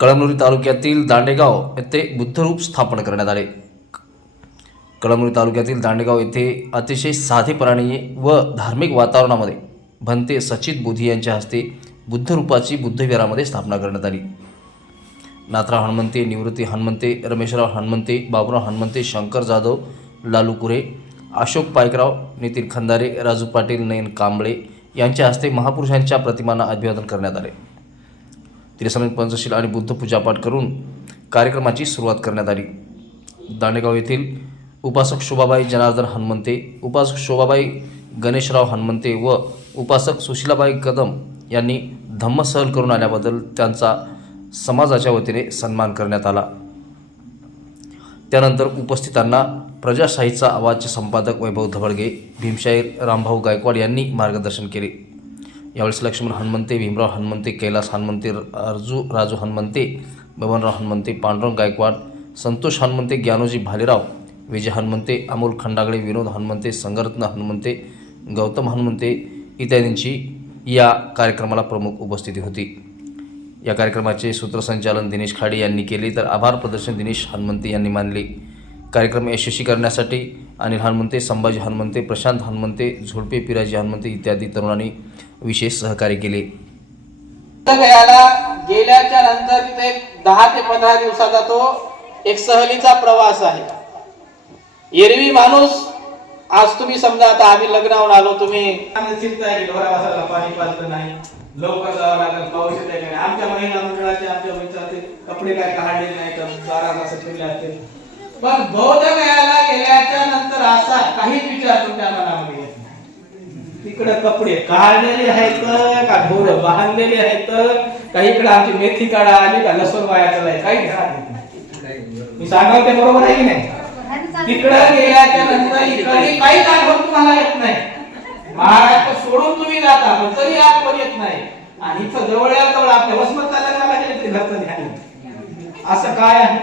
कळमनुरी तालुक्यातील दांडेगाव येथे बुद्धरूप स्थापन करण्यात आले. कळमनुरी तालुक्यातील दांडेगाव येथे अतिशय साधेपणाने व धार्मिक वातावरणामध्ये भंते सचित बुधी यांच्या हस्ते बुद्धरूपाची बुद्धविहारामध्ये स्थापना करण्यात आली. नाथराव हनुमंते निवृत्ती हनुमंते रमेशराव हनुमंते बाबुराव हनुमंते शंकर जाधव लालू कुरे अशोक पायकराव नितीन खंदारे राजू पाटील नयन कांबळे यांच्या हस्ते महापुरुषांच्या प्रतिमांना अभिवादन करण्यात आले. त्रिसमन पंचशील आणि बुद्ध पूजापाठ करून कार्यक्रमाची सुरुवात करण्यात आली. दांडेगाव येथील उपासक शोभाबाई जनार्दन हनुमंते उपासक शोभाबाई गणेशराव हनुमंते व उपासक सुशीलाबाई कदम यांनी धम्म सहल करून आल्याबद्दल त्यांचा समाजाच्या वतीने सन्मान करण्यात आला. त्यानंतर उपस्थितांना प्रजाशाहीचा आवाजचे संपादक वैभव धबडगे भीमशाहीर रामभाऊ गायकवाड यांनी मार्गदर्शन केले. यावेळेस लक्ष्मण हनुमंते भीमराव हनुमंते कैलास हनुमंते अर्जू राजू हनुमंते बबनराव हनुमंते पांडुरंग गायकवाड संतोष हनुमंते ज्ञानोजी भालेराव विजय हनुमंते अमोल खंडागळे विनोद हनुमंते संगरत्न हनुमंते गौतम हनुमंते इत्यादींची या कार्यक्रमाला प्रमुख उपस्थिती होती. या कार्यक्रमाचे सूत्रसंचालन दिनेश खाडे यांनी केले. तर आभार प्रदर्शन दिनेश हनुमंते यांनी मानले. कार्यक्रम यशस्वी करण्यासाठी अनिल हनुमंते संभाजी हनुमंते प्रशांत हनुमंते झोडपे पिराजी हनुमंते इत्यादी तरुणांनी विशेष सहकार्य केले. गयाला गेल्याच्यानंतर तिथे एक दहा ते पंधरा दिवसाचा तो एक सहलीचा प्रवास आहे. एरवी माणूस आज तुम्ही समजा आता आम्ही लग्नावून आलो तुम्ही चिंता आहे की पाणी पाजलं नाही लवकर जावं लागेल पाऊस येत आहे का नाही. आमच्या महिला मंडळाचे आमच्या कपडे काय काढले नाही तर दारात असं ठेवले असते पण बौद्ध गयाला गेल्याच्यानंतर असा काहीच विचार तुमच्या मनामध्ये येत नाही. तिकडे कपडे काढलेले आहेत का ढोर बांधलेले आहेत का इकडे आमची मेथी काढा आली का लसूण वाया चालाय काही ध्यान नाही. मी सांगाव ते बरोबर आहे की नाही? तिकडे गेल्याच्यानंतर इकडे काहीच आठवण तुम्हाला येत नाही. महाराष्ट्र सोडून तुम्ही जाता पण तरी आठवण येत नाही. आणि इथं जवळ या जवळ आपल्या वसमत चालायला तरी घरचं ध्यान असं काय आहे?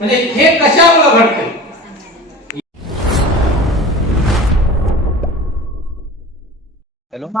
म्हणजे हे कशामुळे घडतंय? Hello.